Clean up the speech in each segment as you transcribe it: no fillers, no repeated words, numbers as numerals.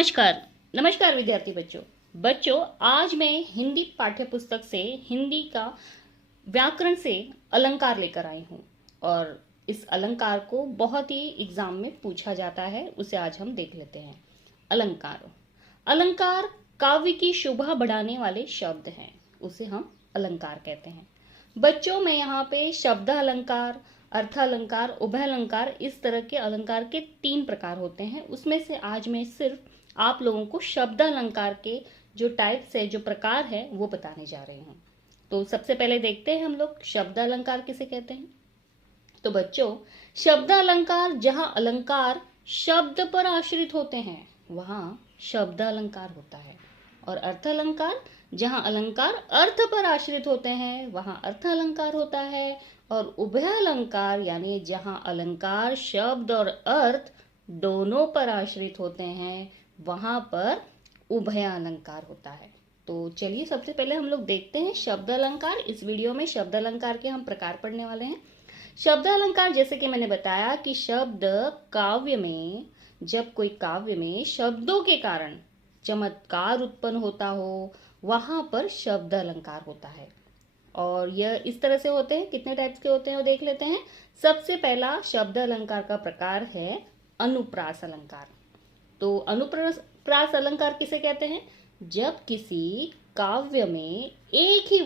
नमस्कार। नमस्कार विद्यार्थी बच्चों, आज मैं हिंदी पाठ्य पुस्तक से हिंदी का व्याकरण से अलंकार लेकर आई हूँ और इस अलंकार को बहुत ही एग्जाम में पूछा जाता है, उसे आज हम देख लेते हैं। अलंकार अलंकार काव्य की शोभा बढ़ाने वाले शब्द हैं, उसे हम अलंकार कहते हैं। बच्चों, मैं यहाँ पे शब्द अलंकार, अर्थ अलंकार, उभय अलंकार, इस तरह के अलंकार के 3 प्रकार होते हैं। उसमें से आज मैं सिर्फ आप लोगों को शब्द अलंकार के जो टाइप्स है, जो प्रकार है, वो बताने जा रही हूँ। तो सबसे पहले देखते हैं हम लोग शब्द अलंकार किसे कहते हैं। तो बच्चों, शब्द अलंकार, जहाँ अलंकार शब्द पर आश्रित होते हैं वहाँ शब्द अलंकार होता है, और अर्थ अलंकार, जहाँ अलंकार अर्थ पर आश्रित होते हैं वहाँ अर्थ अलंकार होता है, और उभय अलंकार यानी जहाँ अलंकार शब्द और अर्थ दोनों पर आश्रित होते हैं वहाँ पर उभय अलंकार होता है। तो चलिए सबसे पहले हम लोग देखते हैं शब्द अलंकार। इस वीडियो में शब्द अलंकार के हम प्रकार पढ़ने वाले हैं। शब्द अलंकार, जैसे कि मैंने बताया कि शब्द काव्य में, जब कोई काव्य में शब्दों के कारण चमत्कार उत्पन्न होता हो वहां पर शब्द अलंकार होता है। और यह इस तरह से होते हैं। कितने टाइप्स के होते हैं वो देख लेते हैं। सबसे पहला शब्द अलंकार का प्रकार है अनुप्रास अलंकार। तो अनुप्रास अलंकार किसे कहते हैं? जब किसी काव्य में एक ही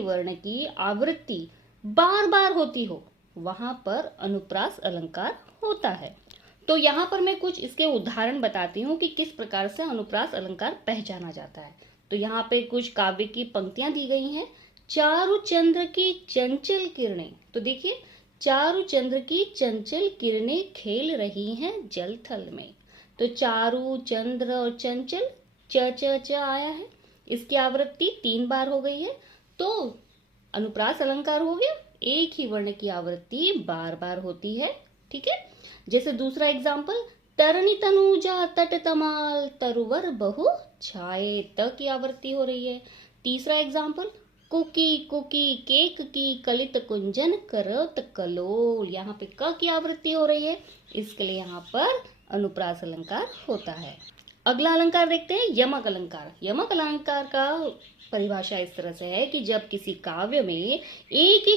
वर्ण की आवृत्ति बार बार होती हो वहां पर अनुप्रास अलंकार होता है। तो यहाँ पर मैं कुछ इसके उदाहरण बताती हूँ कि किस प्रकार से अनुप्रास अलंकार पहचाना जाता है। तो यहाँ पे कुछ काव्य की पंक्तियां दी गई हैं। चारु चंद्र की चंचल किरणें, तो देखिए, चारु चंद्र की चंचल किरणें खेल रही हैं जल थल में। तो चारु, चंद्र और चंचल, च च च आया है, इसकी आवृत्ति 3 बार हो गई है, तो अनुप्रास अलंकार हो गया। एक ही वर्ण की आवृत्ति बार बार होती है, ठीक है। जैसे दूसरा एग्जाम्पल, तरणी तनुजा तट तमाल तरुवर बहु छाए, त की आवृत्ति हो रही है। तीसरा एग्जाम्पल, कुकी कुकी केक की कलित कुंजन करत कलोल, यहाँ पे क की आवृत्ति हो रही है, इसके लिए यहाँ पर अनुप्रास अलंकार होता है। अगला अलंकार देखते हैं, यमक अलंकार। यमक अलंकार का परिभाषा इस तरह से है कि जब किसी काव्य में एक ही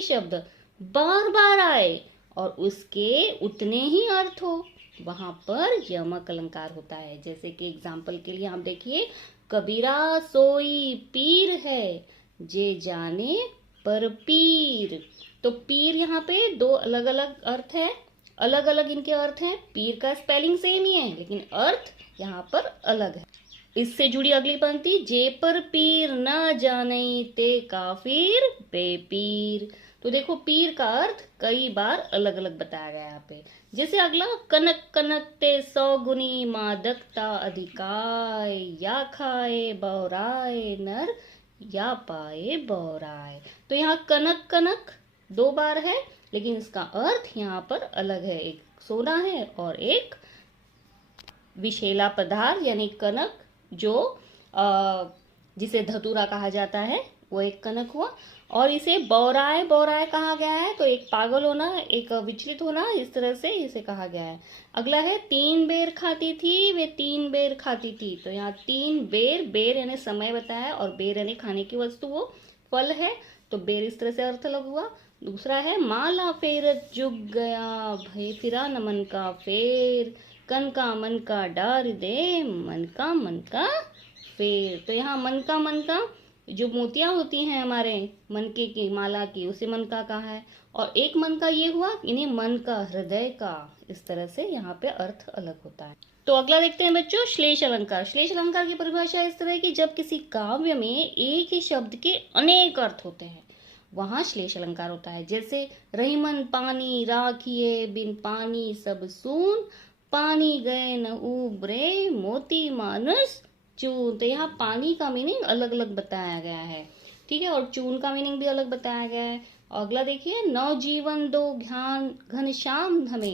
शब्द बार बार आए और उसके उतने ही अर्थ हो वहां पर यमक अलंकार होता है। जैसे कि एग्जाम्पल के लिए आप देखिए, कबीरा सोई पीर है जे जाने पर पीर। तो पीर यहाँ पे 2 अलग अलग अर्थ है, अलग अलग इनके अर्थ हैं। पीर का स्पेलिंग सेम ही है लेकिन अर्थ यहाँ पर अलग है। इससे जुड़ी अगली पंक्ति, जे पर पीर न जाने ते काफिर बेपीर। तो देखो, पीर का अर्थ कई बार अलग अलग बताया गया यहाँ पे। जैसे अगला, कनक कनक ते 100 गुनी मादकता अधिकाय, या खाए बौराए नर या पाए बौराए। तो यहाँ कनक कनक 2 बार है लेकिन इसका अर्थ यहाँ पर अलग है। एक सोना है और एक विषैला पदार्थ यानी कनक, जो जिसे धतूरा कहा जाता है, वो एक कनक हुआ। और इसे बौराए बौराए कहा गया है, तो एक पागल होना, एक विचलित होना, इस तरह से इसे कहा गया है। अगला है, 3 बेर खाती थी वे 3 बेर खाती थी। तो यहाँ 3 बेर, बेर यानी समय बताया और बेर यानी खाने की वस्तु, वो फल है, तो बेर इस तरह से अर्थ अलग हुआ। दूसरा है, माला फेरत जुग गया भय फिरा न मन का फेर, कन का मन का डार दे मन का फेर। तो यहाँ मन का जो मोतियां होती हैं हमारे मनके की माला की, उसे मन का कहा है। और एक मन का ये हुआ, इन्हें मन का, हृदय का, इस तरह से यहाँ पे अर्थ अलग होता है। तो अगला देखते हैं बच्चों, श्लेष अलंकार। श्लेष अलंकार की परिभाषा इस तरह की, जब किसी काव्य में एक ही शब्द के अनेक अर्थ होते हैं वहां श्लेष अलंकार होता है। जैसे, रहीमन पानी राखिए बिन पानी सब सून, पानी गए न उबरे मोती मानस चून। तो यहाँ पानी का मीनिंग अलग अलग बताया गया है, ठीक है, और चून का मीनिंग भी अलग बताया गया है। अगला देखिए, नवजीवन दो घनश्याम धमे,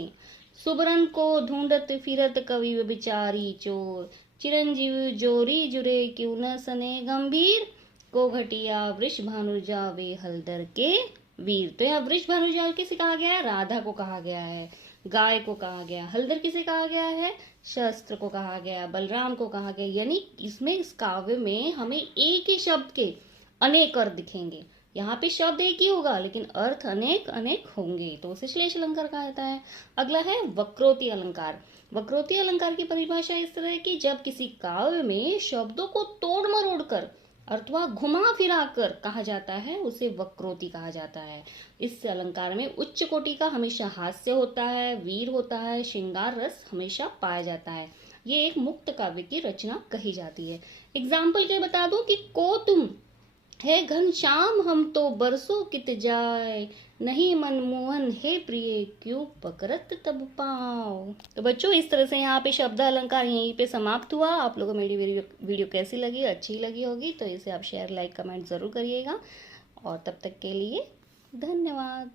सुबरन को ढूंढत फिरत कवि बिचारी चोर, चिरंजीव जोरी जुरे क्यों न सने गंभीर, को घटिया वृष भानुजा वे हलदर के वीर। तो यहाँ वृष भानुजा किसे कहा गया है? राधा को कहा गया है। गाय को कहा गया, हलधर किसे कहा गया है, शस्त्र को कहा गया, बलराम को कहा गया। यानी इसमें इस काव्य में हमें एक ही शब्द के अनेक अर्थ दिखेंगे। यहाँ पे शब्द एक ही होगा लेकिन अर्थ अनेक अनेक होंगे, तो उसे श्लेष अलंकार कहा जाता है। अगला है वक्रोक्ति अलंकार। वक्रोक्ति अलंकार की परिभाषा इस तरह है कि जब किसी काव्य में शब्दों को तोड़ मरोड़ कर अथवा घुमा फिरा कर कहा जाता है उसे वक्रोक्ति कहा जाता है। इस अलंकार में उच्च कोटि का हमेशा हास्य होता है, वीर होता है, श्रृंगार रस हमेशा पाया जाता है। ये एक मुक्त काव्य की रचना कही जाती है। एग्जाम्पल के बता दूं कि को तुम है घनश्याम हम तो बरसों कित जाए, नहीं मनमोहन हे प्रिय क्यों पकड़त तब पाओ। तो बच्चों इस तरह से यहाँ पे शब्द अलंकार यहीं पे समाप्त हुआ। आप लोगों को मेरी वीडियो कैसी लगी, अच्छी लगी होगी तो इसे आप शेयर लाइक कमेंट जरूर करिएगा। और तब तक के लिए धन्यवाद।